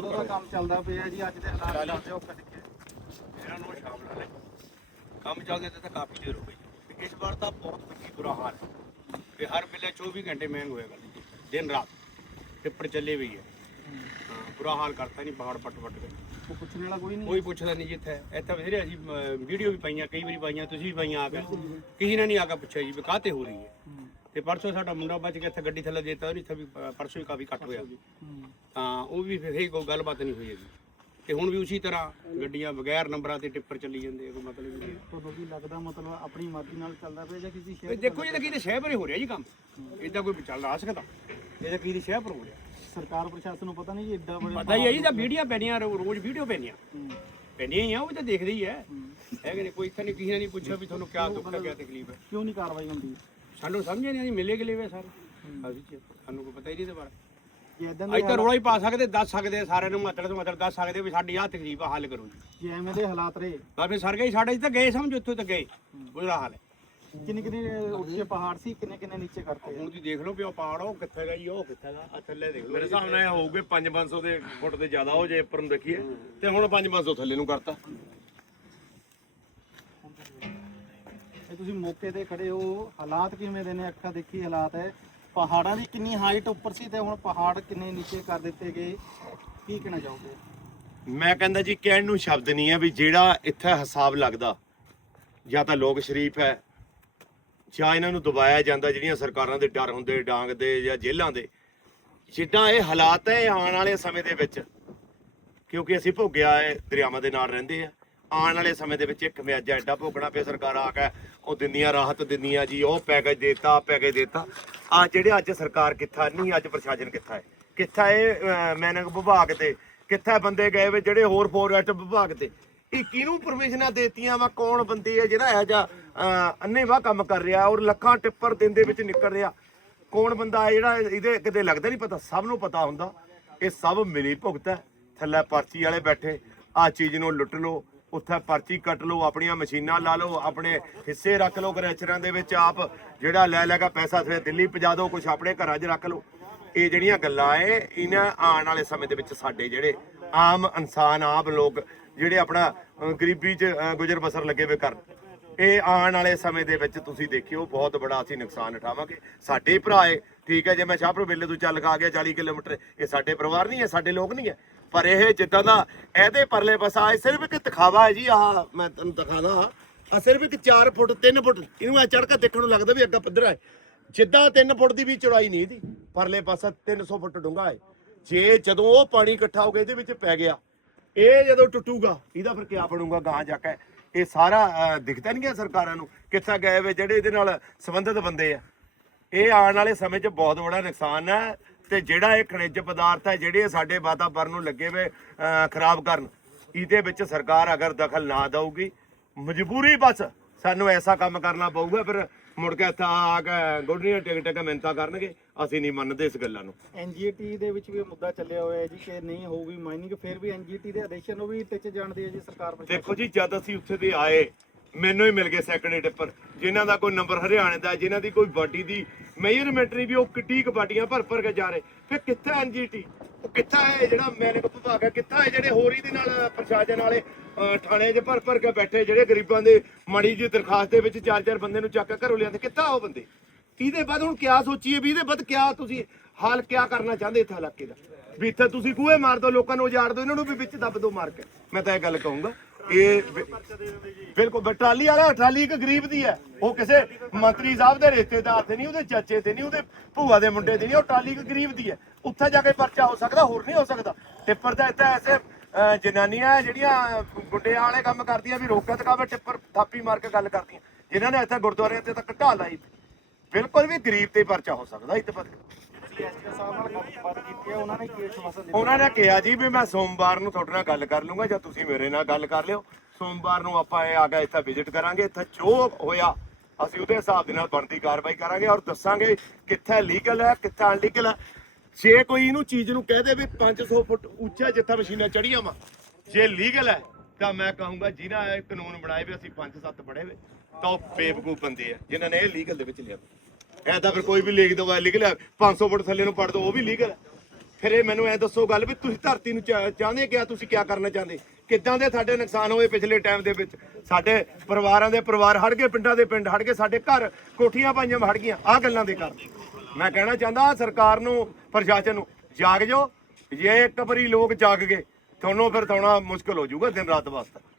ਕਦੋਂ ਦਾ ਕੰਮ ਚੱਲਦਾ ਪਿਆ ਜੀ ਅੱਜ ਦੇ ਹਾਲਾਤ ਦੱਸਦੇ ਹੋ ਕਦੇ ਮੇਰਾ ਨਾਮ ਸ਼ਾਮ ਲਾਲ ਹੈ। ਕੰਮ ਚੱਲਦੇ ਤੇ ਤਾਂ ਕਾਫੀ ਦੇਰ ਹੋ ਗਈ। ਤੇ ਇਸ ਵਾਰ ਤਾਂ ਬਹੁਤ ਵੱਡੀ ਬੁਰਾ ਹਾਲ ਹੈ। ਤੇ ਹਰ ਵੇਲੇ 24 ਘੰਟੇ ਮਹਿੰਗ ਹੋਏਗਾ ਦਿਨ ਰਾਤ ਟਿੱਪਰ ਚੱਲੇ ਵੀ ਹੈ। ਹਾਂ ਬੁਰਾ ਹਾਲ ਕਰਤਾ ਨਹੀਂ ਪਹਾੜ ਪੱਟ ਪੱਟ ਕੇ ਕੋਈ ਪੁੱਛਣ ਵਾਲਾ ਕੋਈ ਨਹੀਂ। ਕੋਈ ਪੁੱਛਦਾ ਨਹੀਂ ਜਿੱਥੇ ਇੱਥੇ। ਬਥੇਰੇ ਅਸੀਂ ਵੀਡੀਓ ਵੀ ਪਾਈਆਂ ਕਈ ਵਾਰੀ ਪਾਈਆਂ ਤੁਸੀਂ ਵੀ ਪਾਈਆਂ ਆ ਕੇ। ਕਿਸੇ ਨੇ ਨਹੀਂ ਆ ਕੇ ਪੁੱਛਿਆ ਜੀ ਵੀ ਕਾਹਤੇ ਹੋ ਰਹੀ ਹੂੰ, ਤੇ ਪਰਸੋਂ ਸਾਡਾ ਮੁੰਡਾ ਬਚ ਕੇ ਇੱਥੇ ਗੱਡੀ ਥੱਲੇ ਦੇਤਾ ਉਹਨੇ ਇੱਥੇ ਵੀ ਪ- ਪਰਸੋਂ ਹੀ ਕਾਫੀ ਕੱਟ ਹੋਇਆ। ਹੂੰ। ਤਾਂ ਉਹ ਵੀ ਫਿਰ ਇਹ ਕੋਈ ਗੱਲਬਾਤ ਨਹੀਂ ਹੋਈ ਹੈਗੀ। ਤੇ ਹੁਣ ਵੀ ਉਸੇ ਤਰ੍ਹਾਂ ਗੱਡੀਆਂ ਬਗੈਰ ਨੰਬਰਾਂ ਤੇ ਟਿੱਪਰ ਚੱਲੀ ਜਾਂਦੇ ਆ, ਕੋਈ ਮਤਲਬ ਹੀ ਨਹੀਂ ਤੁਹਾਨੂੰ ਕੀ ਲੱਗਦਾ ਮਤਲਬ ਆਪਣੀ ਮਰਜ਼ੀ ਨਾਲ ਚੱਲਦਾ ਪਿਆ ਜਾਂ ਕਿਸੇ ਇਹ ਸ਼ਹਿਰ ਦੇਖੋ ਇਹ ਤਾਂ ਕਿਹਦੇ ਸ਼ਹਿਰ ਪਰੇ ਹੋ ਰਿਹਾ ਜੀ ਕੰਮ। ਇਦਾਂ ਕੋਈ ਚੱਲ ਆ ਸਕਦਾ। ਇਹ ਤਾਂ ਕਿਹਦੇ ਸ਼ਹਿਰ ਪਰ ਹੋ ਰਿਹਾ। ਸਰਕਾਰ ਪ੍ਰਸ਼ਾਸਨ ਨੂੰ ਪਤਾ ਨਹੀਂ ਜੀ ਏਡਾ ਬੜਾ ਪਤਾ ਹੀ ਹੈ ਜੀ ਤਾਂ ਵੀਡੀਓ ਪੈਣੀਆਂ ਰੋ- ਰੋਜ਼ ਵੀਡੀਓ ਪੈਣੀਆਂ। ਹੂੰ, ਪੈਣੀਆਂ ਹੀ ਆ ਉਹ ਵੀ ਤਾਂ ਦੇਖਦੇ ਹੀ ਹੈ। ਹੂੰ। ਹੈ ਕਿ ਨਹੀਂ ਕੋਈ ਇੱਥੇ ਨਹੀਂ ਕਿਸੇ ਨੇ ਨਹੀਂ ਪੁੱਛਿਆ ਵੀ ਤੁਹਾਨੂੰ ਕਿਆ ਦੁੱਖ ਹੈ ਕਿਆ ਤਕਲੀਫ ਹੈ। ਕਿਉਂ ਨਹੀਂ ਕਾਰਵਾਈ ਹੁੰਦੀ? ਸਾਨੂੰ ਸਮਝ ਨਹੀਂ ਆਈ ਮਿਲੇ ਗਲੇ ਵੇ ਸਾਰੇ? ਅਸੀਂ ਕੀ- ਸਾਨੂੰ ਕੋਈ ਪਤਾ ਹੀ ਨਹੀਂ ਇਹਦੇ ਬਾਰੇ। ਜੇ ਇਦਾਂ ਤਾਂ ਰੋਲਾ ਹੀ ਪਾ ਸਕਦੇ ਦੱਸ ਸਕਦੇ ਸਾਰਿਆਂ ਨੂੰ ਮਤਲਬ ਤੋਂ ਮਤਲਬ ਦੱਸ ਸਕਦੇ ਵੀ ਸਾਡੀ ਆਹ ਤਕਲੀਫ ਆ ਹੱਲ ਕਰੋ ਜੀ। ਜੇ ਐਵੇਂ ਦੇ ਹਾਲਾਤ ਰਹੇ। ਤਾਂ ਫਿਰ ਸਰ ਗਏ ਸਾਡੇ ਤਾਂ ਗਏ ਸਮਝ ਉੱਥੋਂ ਤੱਕ ਗਏ। ਬੁਰਾ ਹਾਲ ਹੈ। ਕਿੰਨੇ ਕਿੰਨੇ ਉੱਚੇ ਪਹਾੜ ਸੀ ਕਿੰਨੇ ਕਿੰਨੇ ਨੀਚੇ ਕਰਤੇ? ਹੁਣ ਤੁਸੀਂ ਦੇਖ ਲਓ ਵੀ ਉਹ ਪਹਾੜ ਉਹ ਕਿੱਥੇ ਗਾ ਜੀ ਉਹ ਕਿੱਥੇ ਗਾ ਆ ਥੱਲੇ ਦੇਖ ਲਓ ਮੇਰੇ ਹਿਸਾਬ ਨਾਲ ਇਹ ਹੋਊਗੇ 5-500 ਦੇ ਫੁੱਟ ਦੇ ਜ਼ਿਆਦਾ ਹੋ ਜੇ ਉੱਪਰ ਨੂੰ ਦੇਖੀਏ ਤੇ ਹੁਣ 5-500 ਥੱਲੇ ਨੂੰ ਕਰਤਾ। ਇਹ ਤੁਸੀਂ ਮੌਕੇ ਤੇ ਖੜੇ ਹੋ। ਹਾਲਾਤ ਕਿਵੇਂ ਦੇ ਨੇ? ਅੱਖਾਂ ਦੇਖੀ ਹਾਲਾਤ ਹੈ। ਪਹਾੜਾਂ ਦੀ ਕਿੰਨੀ ਹਾਈਟ ਉੱਪਰ ਸੀ ਤੇ ਹੁਣ ਪਹਾੜ ਕਿੰਨੇ ਨੀਚੇ ਕਰ ਦਿੱਤੇ ਗਏ? ਕੀ ਕਹਿਣਾ ਚਾਹੋਗੇ? ਮੈਂ ਕਹਿੰਦਾ ਜੀ, ਕਹਿਣ ਨੂੰ ਸ਼ਬਦ ਨਹੀਂ ਹੈ ਵੀ ਜਿਹੜਾ ਇੱਥੇ ਹਿਸਾਬ ਲੱਗਦਾ, ਜਾਂ ਤਾਂ ਲੋਕ ਸ਼ਰੀਫ ਹੈ, ਜਾਂ ਇਹਨਾਂ ਨੂੰ ਦਬਾਇਆ ਜਾਂਦਾ, ਜਿਹੜੀਆਂ ਸਰਕਾਰਾਂ ਦੇ ਡਰ ਹੁੰਦੇ, ਡਾਂਗ ਦੇ ਜਾਂ ਜੇਲ੍ਹਾਂ ਦੇ। ਜਿੱਦਾਂ ਇਹ ਹਾਲਾਤ ਹੈ ਆਉਣ ਵਾਲੇ ਸਮੇਂ ਦੇ ਵਿੱਚ, ਕਿਉਂਕਿ ਅਸੀਂ ਭੋਗਿਆ ਹੈ, ਦਰਿਆਵਾਂ ਦੇ ਨਾਲ ਰਹਿੰਦੇ ਆ। ਆਉਣ ਵਾਲੇ ਸਮੇਂ ਦੇ ਵਿੱਚ ਇੱਕ ਮਿਆਜਾ ਐਡਾ ਭੋਗਣਾ ਪਿਆ, ਸਰਕਾਰ ਆ ਕੇ ਉਹ ਦਿੰਦੀਆਂ ਰਾਹਤ ਦਿੰਦੀਆਂ ਜੀ, ਉਹ ਪੈਕੇਜ ਦੇਤਾ ਪੈਕੇਜ ਦੇਤਾ। ਆ ਜਿਹੜੇ ਅੱਜ ਸਰਕਾਰ ਕਿੱਥਾ, ਨਹੀਂ, ਅੱਜ ਪ੍ਰਸ਼ਾਸਨ ਕਿੱਥਾ ਹੈ? ਕਿੱਥਾ ਇਹ ਮੈਨਿੰਗ ਵਿਭਾਗ ਤੇ? ਕਿੱਥਾ ਬੰਦੇ ਗਏ ਵੇ ਜਿਹੜੇ ਹੋਰ ਫੋਰੈਸਟ ਵਿਭਾਗ ਤੇ? ਇਹ ਕਿਹਨੂੰ ਪਰਮਿਸ਼ਨਾਂ ਦੇਤੀਆਂ ਵਾ? ਕੌਣ ਬੰਦੇ ਆ ਜਿਹੜਾ ਇਹ ਜਾ ਅੰਨੇਵਾਹ ਕੰਮ ਕਰ ਰਿਹਾ ਔਰ ਲੱਖਾਂ ਟਿੱਪਰ ਦਿਨ ਦੇ ਵਿੱਚ ਨਿਕਲ ਰਿਹਾ? ਕੌਣ ਬੰਦਾ ਹੈ ਜਿਹੜਾ ਇਹਦੇ ਕਿਤੇ ਲੱਗਦਾ ਨਹੀਂ ਪਤਾ, ਸਭ ਨੂੰ ਪਤਾ ਹੁੰਦਾ। ਇਹ ਸਭ ਮਿਲੀ ਭੁਗਤ ਹੈ। ਥੱਲੇ ਪਰਚੀ ਵਾਲੇ ਬੈਠੇ ਆ ਚੀਜ਼ ਨੂੰ ਲੁੱਟ ਲਓ ਉੱਥੇ ਪਰਚੀ ਕੱਟ ਲਓ, ਆਪਣੀਆਂ ਮਸ਼ੀਨਾਂ ਲਾ ਲਓ, ਆਪਣੇ ਹਿੱਸੇ ਰੱਖ ਲਓ ਕਰੈਚਰਾਂ ਦੇ ਵਿੱਚ ਆਪ। ਜਿਹੜਾ ਲੈ ਲੈ ਕੇ ਪੈਸਾ ਫਿਰ ਦਿੱਲੀ ਪਜਾ ਦਿਓ ਕੁਝ ਆਪਣੇ ਘਰਾਂ 'ਚ ਰੱਖ ਲਓ। ਇਹ ਜਿਹੜੀਆਂ ਗੱਲਾਂ ਏ ਇਹਨਾਂ ਆਉਣ ਵਾਲੇ ਸਮੇਂ ਦੇ ਵਿੱਚ ਸਾਡੇ ਜਿਹੜੇ ਆਮ ਇਨਸਾਨ, ਆਮ ਲੋਕ ਜਿਹੜੇ ਆਪਣਾ ਗਰੀਬੀ 'ਚ ਗੁਜ਼ਰ ਬਸਰ ਲੱਗੇ ਵੇ ਕਰਨ, ਇਹ ਆਉਣ ਵਾਲੇ ਸਮੇਂ ਦੇ ਵਿੱਚ ਤੁਸੀਂ ਦੇਖਿਓ, ਬਹੁਤ ਬੜਾ ਅਸੀਂ ਨੁਕਸਾਨ ਉਠਾਵਾਂਗੇ। ਸਾਡੇ ਭਰਾ ਏ ਠੀਕ ਹੈ ਜੇ ਮੈਂ ਸ਼ਾਹਪੁਰ ਵੇਲੇ ਤੋਂ ਚੱਲ ਕਾ ਗਿਆ 40 ਕਿਲੋਮੀਟਰ, ਇਹ ਸਾਡੇ ਪਰਿਵਾਰ ਨਹੀਂ ਹੈ ਸਾਡੇ ਲੋਕ ਨਹੀਂ ਹੈ ਪਰ ਇਹ ਜਿੱਦਾਂ ਦਾ ਇਹਦੇ ਪਰਲੇ ਪਾਸਾ ਇਹ ਸਿਰਫ ਇੱਕ ਦਿਖਾਵਾ ਹੈ ਜੀ, ਆਹ ਮੈਂ ਤੁਹਾਨੂੰ ਦਿਖਾਦਾ ਆ ਸਿਰਫ ਇੱਕ 4 ਫੁੱਟ 3 ਫੁੱਟ, ਇਹਨੂੰ ਐ ਚੜ ਕੇ ਦੇਖਣ ਨੂੰ ਲੱਗਦਾ ਵੀ ਅੱਗਾ ਪੱਧਰਾ ਹੈ। ਜਿੱਦਾਂ 3 ਫੁੱਟ ਦੀ ਵੀ ਚੌੜਾਈ ਨਹੀਂ ਇਹਦੀ, ਪਰਲੇ ਪਾਸਾ 300 ਫੁੱਟ ਡੂੰਘਾ ਹੈ। ਜੇ ਜਦੋਂ ਉਹ ਪਾਣੀ ਇਕੱਠਾ ਹੋ ਕੇ ਇਹਦੇ ਵਿੱਚ ਪੈ ਗਿਆ, ਇਹ ਜਦੋਂ ਟੁੱਟੂਗਾ, ਇਹਦਾ ਫਿਰ ਕਿਆ ਬਣੂਗਾ ਗਾਂ ਜਾ ਕੇ? ਇਹ ਸਾਰਾ ਦਿਖਦਾ ਨਹੀਂ ਗਿਆ ਸਰਕਾਰਾਂ ਨੂੰ ਕਿੱਥੇ ਗਏ ਵੇ ਜਿਹੜੇ ਇਹਦੇ ਨਾਲ ਸੰਬੰਧਿਤ ਬੰਦੇ ਆ। ਇਹ ਆਉਣ ਵਾਲੇ ਸਮੇਂ 'ਚ ਬਹੁਤ ਬੜਾ ਨੁਕਸਾਨ ਹੈ। ਤੇ ਜਿਹੜਾ ਇਹ ਖਣਿਜ ਪਦਾਰਥ ਹੈ ਜਿਹੜੇ ਸਾਡੇ ਵਾਤਾਵਰਨ ਨੂੰ ਲੱਗੇ ਵੇ ਖਰਾਬ ਕਰਨ ਇਹਦੇ ਵਿੱਚ ਸਰਕਾਰ ਅਗਰ ਦਖਲ ਨਾ ਦਊਗੀ ਮਜਬੂਰੀ ਬਸ ਸਾਨੂੰ ਐਸਾ ਕੰਮ ਕਰਨਾ ਪਊਗਾ ਫਿਰ ਮੁੜ ਕੇ ਇੱਥੇ ਆ ਕੇ ਗੋਡੀਆਂ ਟਿਕ ਟਿਕ ਮਿਹਨਤਾਂ ਕਰਨਗੇ ਅਸੀਂ ਨਹੀਂ ਮੰਨਦੇ ਇਸ ਗੱਲਾਂ ਨੂੰ। ਐਨਜੀਟੀ ਦੇ ਵਿੱਚ ਵੀ ਇਹ ਮੁੱਦਾ ਚੱਲਿਆ ਹੋਇਆ ਹੈ ਜੀ ਕਿ ਨਹੀਂ ਹੋਊਗੀ ਮਾਈਨਿੰਗ ਫਿਰ ਵੀ ਐਨਜੀਟੀ ਦੇ ਆਦੇਸ਼ਾਂ ਨੂੰ ਵੀ ਟਿਚ ਜਾਣਦੀ ਹੈ ਜੀ ਸਰਕਾਰ ਦੇਖੋ ਜੀ ਜਦ ਅਸੀਂ ਉੱਥੇ ਦੇ ਆਏ ਮੈਨੂੰ ਹੀ ਮਿਲ ਗਏ ਸੈਕੰਡ ਟਿੱਪਰ ਜਿਨ੍ਹਾਂ ਦਾ ਕੋਈ ਨੰਬਰ ਹਰਿਆਣੇ ਦਾ ਜਿਨ੍ਹਾਂ ਦੀ ਕੋਈ ਬਾਡੀ ਦੀ ਮੈਜਰਮੈਂਟਰੀ ਵੀ ਉਹ ਕਿੱਡੀ ਕੁ ਭਰ ਭਰ ਕੇ ਜਾ ਰਹੇ। ਫਿਰ ਕਿੱਥੇ ਐਨਜੀਟੀ ਉਹ ਕਿੱਥੇ ਹੈ ਜਿਹੜਾ ਮੈਨਿਕ ਵਿਭਾਗ ਹੈ ਕਿੱਥੇ ਹੈ ਜਿਹੜੇ ਹੋਰ ਹੀ ਦੇ ਨਾਲ ਪ੍ਰਸ਼ਾਸਨ ਵਾਲੇ ਥਾਣੇ 'ਚ ਭਰ ਭਰ ਕੇ ਬੈਠੇ ਜਿਹੜੇ ਗਰੀਬਾਂ ਦੇ ਮਾੜੀ ਜਿਹੀ ਦਰਖਾਸਤ ਦੇ ਵਿੱਚ ਚਾਰ ਚਾਰ ਬੰਦੇ ਨੂੰ ਚੱਕ ਕੇ ਘਰੋਂ ਲਿਆਂਦੇ। ਕਿੱਥੇ ਉਹ ਬੰਦੇ? ਇਹਦੇ ਬਾਅਦ ਹੁਣ ਕਿਆ ਸੋਚੀਏ ਵੀ ਇਹਦੇ ਬਾਅਦ ਕਿਆ ਤੁਸੀਂ ਹਾਲ ਕਿਆ ਕਰਨਾ ਚਾਹੁੰਦੇ ਇੱਥੇ ਇਲਾਕੇ ਦਾ? ਵੀ ਇੱਥੇ ਤੁਸੀਂ ਕੂਹੇ ਮਾਰ ਦਿਓ, ਲੋਕਾਂ ਨੂੰ ਉਜਾੜ ਦੋ ਇਹਨਾਂ ਨੂੰ ਵੀ ਵਿੱਚ ਦੱਬ ਦੋ ਮਾਰ ਕੇ। ਮੈਂ ਤਾਂ ਇਹ ਗੱਲ ਕਹੂੰਗਾ। ਇਹ ਬਿਲਕੁਲ ਟਰਾਲੀ ਵਾਲਾ, ਟਰਾਲੀ ਇੱਕ ਗਰੀਬ ਦੀ ਹੈ। ਉਹ ਕਿਸੇ ਮੰਤਰੀ ਸਾਹਿਬ ਦੇ ਰਿਸ਼ਤੇਦਾਰ ਤੇ ਨਹੀਂ, ਉਹਦੇ ਚਾਚੇ ਤੇ ਨਹੀਂ, ਉਹਦੇ ਭੂਆ ਦੇ ਮੁੰਡੇ ਤੇ ਨਹੀਂ, ਉਹ ਟਰਾਲੀ ਇੱਕ ਗਰੀਬ ਦੀ ਹੈ। ਉੱਥੇ ਜਾ ਕੇ ਪਰਚਾ ਹੋ ਸਕਦਾ, ਹੋਰ ਨਹੀਂ ਹੋ ਸਕਦਾ। ਟਿੱਪਰ ਦਾ ਇੱਥੇ ਐਸੇ ਜਨਾਨੀਆਂ ਜਿਹੜੀਆਂ ਗੁੰਡਿਆਂ ਵਾਲੇ ਕੰਮ ਕਰਦੀਆਂ, ਵੀ ਰੋਕਾ ਤਕਾਵੇ ਟਿੱਪਰ ਥਾਪੀ ਮਾਰ ਕੇ ਗੱਲ ਕਰਦੀਆਂ। ਜਿਨ੍ਹਾਂ ਨੇ ਇੱਥੇ ਗੁਰਦੁਆਰਿਆਂ ਤੇ ਤੱਕ ਢਾਹ ਲਾਈ। ਬਿਲਕੁਲ ਵੀ ਗਰੀਬ ਤੇ ਪਰਚਾ ਹੋ ਸਕਦਾ, ਇੱਥੇ ਪਰ ਐਸਪੀ ਸਾਹਿਬ ਨਾਲ ਗੱਲਬਾਤ ਕੀਤੀ ਹੈ, ਉਹਨਾਂ ਨੇ ਕੀ ਆਸ਼ਵਾਸਨ ਦਿੱਤਾ ਉਹਨਾਂ ਨੇ ਕਿਹਾ ਜੀ ਵੀ ਮੈਂ ਸੋਮਵਾਰ ਨੂੰ ਤੁਹਾਡੇ ਨਾਲ ਗੱਲ ਕਰ ਲੂੰਗਾ ਜਾਂ ਤੁਸੀਂ ਮੇਰੇ ਨਾਲ ਗੱਲ ਕਰ ਲਿਓ। ਸੋਮਵਾਰ ਨੂੰ ਆਪਾਂ ਇਹ ਆ ਕੇ ਇੱਥੇ ਵਿਜ਼ਿਟ ਕਰਾਂਗੇ। ਇੱਥੇ ਜੋ ਹੋਇਆ, ਅਸੀਂ ਉਹਦੇ ਹਿਸਾਬ ਦੇ ਨਾਲ ਬਣਦੀ ਕਾਰਵਾਈ ਕਰਾਂਗੇ ਔਰ ਦੱਸਾਂਗੇ ਕਿੱਥੇ ਲੀਗਲ ਹੈ, ਕਿੱਥੇ ਅਨਲੀਗਲ ਹੈ। ਜੇ ਕੋਈ ਇਹਨੂੰ ਚੀਜ਼ ਨੂੰ ਕਹਦੇ ਵੀ 500 ਫੁੱਟ ਉੱਚਾ ਜਿੱਥੇ ਮਸ਼ੀਨਾਂ ਚੜੀਆਂ ਵਾ, ਜੇ ਲੀਗਲ ਹੈ, ਤਾਂ ਮੈਂ ਕਹੂੰਗਾ ਜਿਨ੍ਹਾਂ ਇਹ ਕਾਨੂੰਨ ਬਣਾਏ ਵੀ, ਅਸੀਂ 5-7 ਪੜ੍ਹੇ ਵੇ, ਤਾਂ ਉਹ ਬੇਵਕੂਫ ਬੰਦੇ ਆ, ਜਿਨ੍ਹਾਂ ਨੇ ਇਹ ਲੀਗਲ ਦੇ ਵਿੱਚ ਲਿਆ। ਐ ਤਾਂ ਫਿਰ ਕੋਈ ਵੀ ਲਿਖ ਦਵਾ ਲਿਖ ਲਿਆ 500 ਫੁੱਟ ਥੱਲੇ ਨੂੰ ਪੜ ਦੋ, ਉਹ ਵੀ ਲੀਗਲ। ਹੈ ਫਿਰ ਇਹ ਮੈਨੂੰ ਐ ਦੱਸੋ ਗੱਲ ਵੀ ਤੁਸੀਂ ਧਰਤੀ ਨੂੰ ਚਾ- ਚਾਹੁੰਦੇ ਕਿਆ ਤੁਸੀਂ ਕਿਆ ਕਰਨਾ ਚਾਹੁੰਦੇ? ਕਿੱਦਾਂ ਦੇ ਸਾਡੇ ਨੁਕਸਾਨ ਹੋਏ ਪਿਛਲੇ ਟਾਈਮ ਦੇ ਵਿੱਚ? ਸਾਡੇ ਪਰਿਵਾਰਾਂ ਦੇ ਪਰਿਵਾਰ ਹੜ ਗਏ, ਪਿੰਡਾਂ ਦੇ ਪਿੰਡ ਹੜ ਗਏ, ਸਾਡੇ ਘਰ ਕੋਠੀਆਂ ਪਾਈਆਂ ਹੜ ਗਈਆਂ, ਆਹ ਗੱਲਾਂ ਦੇ ਕਰ ਮੈਂ ਕਹਿਣਾ ਚਾਹੁੰਦਾ ਸਰਕਾਰ ਨੂੰ, ਪ੍ਰਸ਼ਾਸਨ ਨੂੰ, ਜਾਗ ਜਾਓ। ਜੇ ਇੱਕ ਵਾਰੀ ਲੋਕ ਜਾਗ ਗਏ, ਤੁਹਾਨੂੰ ਫਿਰ ਥੋੜਾ ਮੁਸ਼ਕਲ ਹੋ ਜਾਊਗਾ ਦਿਨ ਰਾਤ ਵਾਸਤੇ।